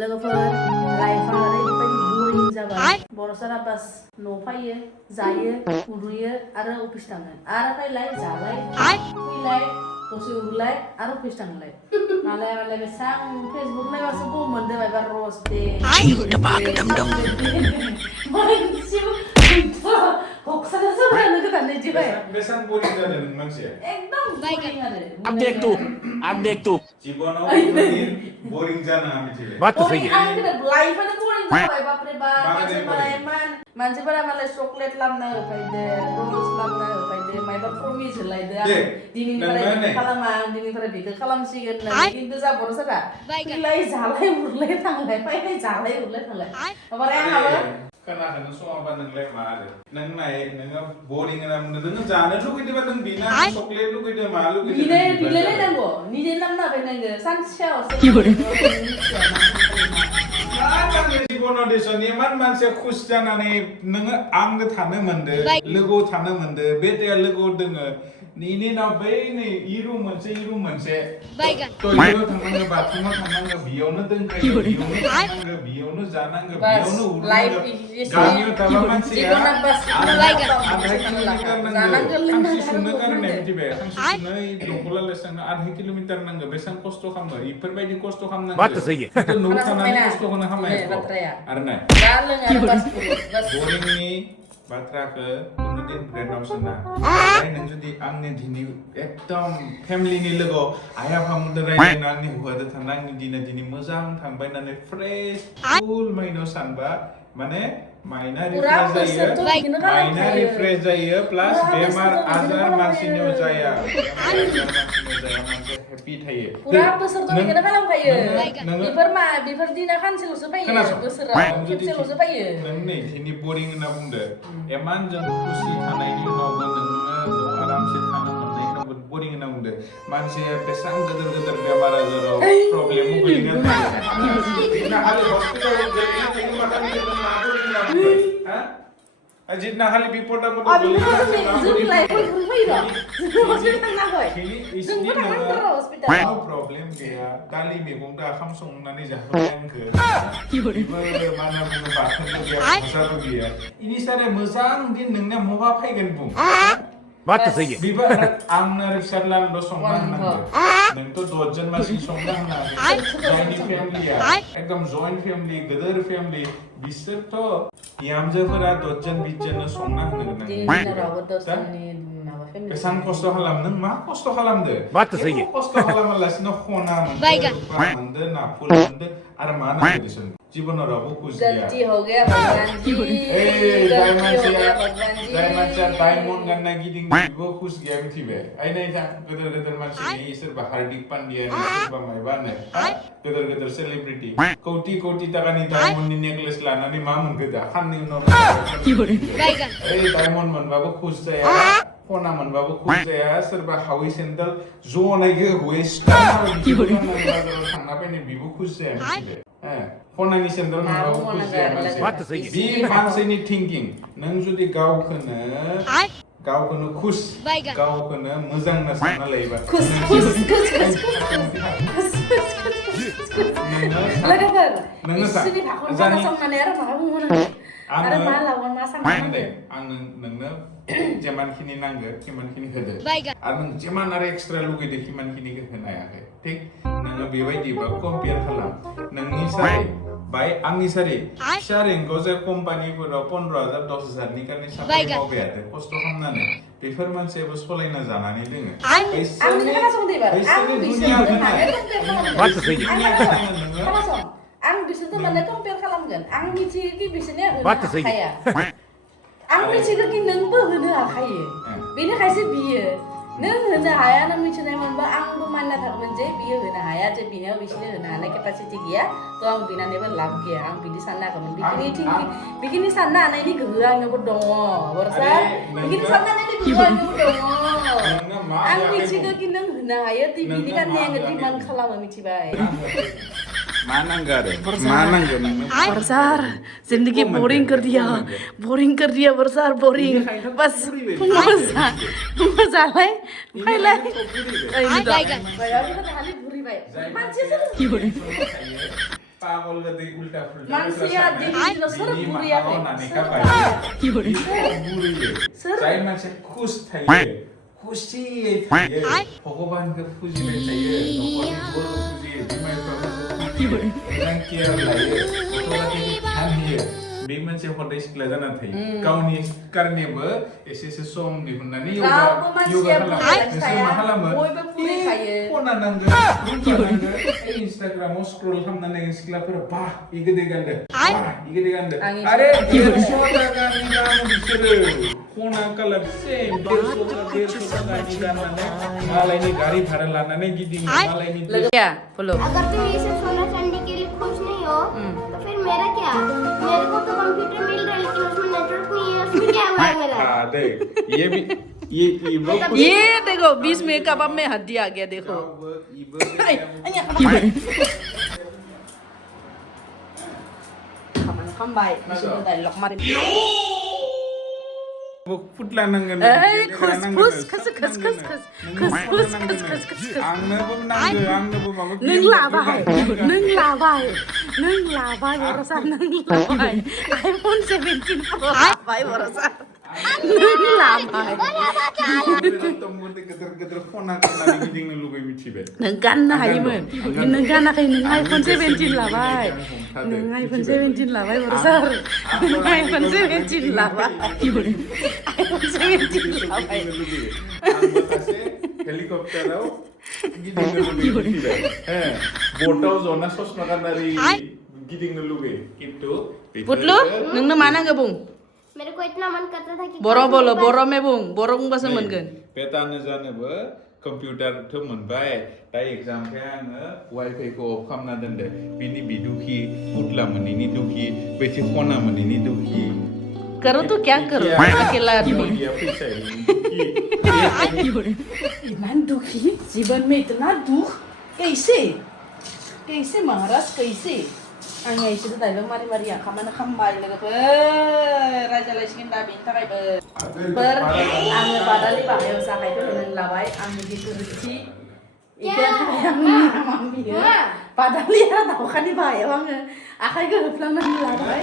लोगोफोर लाइफआ ओरैबायदि बोरिं जाबाय बर'फोरा बास न'आव फैयो जायो उन्दुयो आरो अफिस थाङो आरो फैलाय जालाय फैलाय दसे उन्दुलाय आरो अफिस थांलाय मालाय बेसां फेसबुक नायबासो गम मोनदो मायबा रस दे हक्सानासो फरायनो गोदान दिबाय बेसां बोरिं जादों नों मानसिया एकदम बोरिं आरो आप देख तू जीवनाव बोरिं जानाङा मिथिबाय बात तो सही है आं लाइफआनो बोरिं जाबाय बापरे बाप मानसिफोरा मालाय चकलेट लाबना होफैदो रस लाबना होफैदो मायबा प्रमिस होलायदो आं दिनैनिफ्राय बिदि खालामा आं दिनैनिफ्राय बिखौ खालामसिगोन होननानै खिन्थु जा बर'फोरा फैलाय जालाय उरलाय थांलाय फैलाय जालाय उरलाय थांलाय ओमफ्राय आंहाबो खोनाखौनो समाबा नोंलाय मा आरो नों नाय नोङो बोरिं होनना बुंदों नोङो जानो लुगैदोंबा नों बिना चकलेट लुगैदों मा लुगैदों बिलायलायनांगौ निजे नाम नायनांगौ सानसेयावसो जीवनाव देसन इमान मानसिया खुश जानानै नोङो आंनो थानो मोनदो लोगोआव थानो मोनदो बे देया लोगोआव दोङो इनि उनाव बै नै इ रुम मोनसे टयलेटाव थांनांगौ बाथरुमाव थांनांगौ बेयावनो दोनखायो बेयावनो थांनांगौ बेयावनो जानांगौ बेयावनो उन्दुनांगौ गामियाव थाबा मानसिया आधा किल'मिटार नांगौ खांसि सुनो गारनाय मिथिबाय खांसि सुनो दंखला लेसांनो आधा किल'मिटार नांगौ बेसां खस्थ' खालामो इफोरबायदि खस्थ' खालामनांगौ बात तो सही है खिन्थु न'आव थानानै खस्थ' होनो हामाया आरो नाय बोरिंनि बाथ्राखौ कुनुदिन ब्रेन्डआव सोना नों जुदि आंनि दिनै एकदम फेमिलिनि लोगोआव आइ आफामोनजों रायज्लायना आंनि हौवाजों थाना आंनि दिनै मोजां थांबाय होननानै फ्रेश कुल माइन्डआव सानबा माने माइना रिफ्रेश जायो प्लास बेमार आजार मानसिनियाव जाया हेपि थायो पुरा बोसोरथ' बेखौनो खालामखायो बेफोर दिना खानसेल'सो फैयो बोसोराव खेबसेल'सो फैयो नों नै दिनै बोरिं होनना बुंदो इमान जों खुसि थानायनि उनावबो नोङो आरामसे थानो मोननायनि उनावबो बोरिं होनना बुंदो मानसिया बेसेबां गोदोर बेमार आजाराव प्रब्लेमाव गोलैना जितना खालि बिपद प्रब्लेम गैया दालि मैगं ओंखाम संनानै जाहोबाय आंखो बाथोनबो गैया इनि सारे मोजां दिन नोंना महा फैगोन बुं बात तो सही है बिबा आंना फिसाज्लानोल' संना होनांगौ नोंथ' 10 जन मानसि संना होनांगौ जायनि फेमिलिया एकदम जॉइंट फेमिलि गोदोर फेमिलि बिसोरथ' बिहामजोफोरा 10 जन 20 जननो संना होनो गोनां बेसां खस्थ' खालाम नों मा खस्थ' खालामदो बात तो सही है खस्थ' खालामालासिनो खना मोनदो नाफुल मोनदो आरो मा नांगौ दिसन जीवनाव रावबो खुश गलती हो गया भगवान जी जाय मानसिया डायमन्ड गानना गिदिं बेबो खुश गैया मिथिबाय नाय था गोदोर मानसिनि सोरबा हार्दिक पान्डियानि सोरबा मायबानो गोदोर सेलिब्रिटि कोटि टाकानि डायमन्डनि नेकलेस लानानै मा मोनगो दा खाननै उनाव डायमन्ड मोनबाबो खुश जाया खना मोनबाबो खुश जाया सोरबा हावै सेन्देल जनायखो हवे स्टार थांना फैनाय बिबो खुश जाया मिथिबाय खनानि सेन्देल मोनबाबो खुश जाया मानसि बे मानसिनि थिंकिं नों जुदि गावखौनो खुश गावखौनो मोजां ना सानना लायोबा आं नोंनो जेमानखिनि नांगौ खिमानखिनि होदो आरो नों जेमान आरो एक्सट्रा लुगैदो खिमानखिनिखौ होनो हायाखै थिक नोङो बेबायदिबा कम्पेयार खालाम नोंनि सारे बाय आंनि सारे फिसा रेंकआव जाय कम्पानिफोराव 15,000 10,000 नि कारने साख्रि मावबाय थादों खस्थ' खालामनानै बेफोर मानसियाबो सलायना जानानै दोङो आं बिसोरखौ माने कम्पेयार खालामगोन आं मिथियो कि बिसोरनिया होनो हाखाया आं मिथिगौ कि नोंबो होनो हाखायो बेनिखायसो बियो नों होनो हाया नों मिथिनाय मोनबा आंबो मानिना थागोन जे बियो होनो हाया जे बिनियाव बिसोरनो होनो हानाय केपासिटि गैया थ' आं बिनानैबो लाब गैया आं बिदि साननो हागौमोन बिखिनि साननो हानायनि गोहोआ आंनावबो दङ बरसार बिखिनि साननो हानायनि गोहोआ आंनावबो दङ आं मिथिगौ कि नों होनो हायो बिनिखायनो आङो डिमान्ड खालामो मिथिबाय मा नांगौ आरो मा नांगौ नोंनो बरसार जिंदगी बोरिंग कर दिया बरसार बोरिंग बस मजालाय फैलाय Pagol gede ulta full. Manusia di lo serem Bini buri ya. mahal nani kapai. Buri ye. Saya masih kus thaye. Kusi thaye. Bhagwan ke puji le thaye. Nokori bol puji. Dimai prabhu. Nang kiar laye. Otola ke khan ye. बे मोनसे हदाय सिख्ला जाना थायो गावनि कारनेबो एसे सम दिहुननानै योगा खालामो खना नांगो इन्स्टाग्रामाव स्क्रल खालामनानै सिख्लाफोरा बा इगोदे गानदो आरे 150 टाकानि गानो बिसोरो खना कालार सेम 150 टाकानि गाननानै मालायनि गारि भारा लानानै गिदिङो मालायनि क्या बोलो अगर तुम ये सब सोना चांदी के लिए खुश नहीं हो तो फिर मेरा क्या मेरे को तो कंप्यूटर मिल रहा है लेकिन उसमें नेटवर्क नहीं है उसमें क्या हुआ है मेरा हाँ देख ये भी ये ये देखो बीच में कबाब में हड्डी आ गया देखो Kambay, maksudnya dari lok mari. फुटला नांगोन आंनोबो माबा नों लाबाय बरसा नों लाबाय आईफोन 17 प्रो लाबाय बरसा नों लाबाय गेदेर फना खालामनानै गिदिंनो लुगै मिथिबाय नों गाननो हायोमोन नों गानाखै नों आईफोन 17 लाबाय नों आईफोन 17 लाबाय बरसा नों आईफोन 17 लाबाय आईफोन 17 लाबाय आंबो सासे हेलिकप्टाराव गिदिंनो लुगै मिथिबाय बोटाव जना ससमा गाननानै गिदिंनो लुगै खिन्थु पुतलु नोंनो मा नांगौ बुं मेरे को इतना मन करता था कि बर' बोलो बर' में बुं बर' बुंबासो मोनगोन बेटानो जानोबो कम्पिउटारथ' मोनबाय दा एग्जामखौ आङो वाइफाइखौ अफ खालामना दोनदो बिनि बिदुखि पुतला मोनैनि दुखि बेथि खना मोनैनि दुखि करो तो क्या करो अकेला आदमी इमान दुखी जीवन में इतना दुख कैसे महाराज कैसे आंनि इसोर डायलग मारि मारि खामानि खामबाय लोगोफोर रायज्लायसिगोन दा बेनि थाखायबो आङो बादालि बाहायाव जागायबो होनानै लाबाय आंनि गोरोन्थि इखो आंनि नामा बियो बादालिया दावखानि बाहायाव आङो आखाइ गोहोफ्लांनानै लाबाय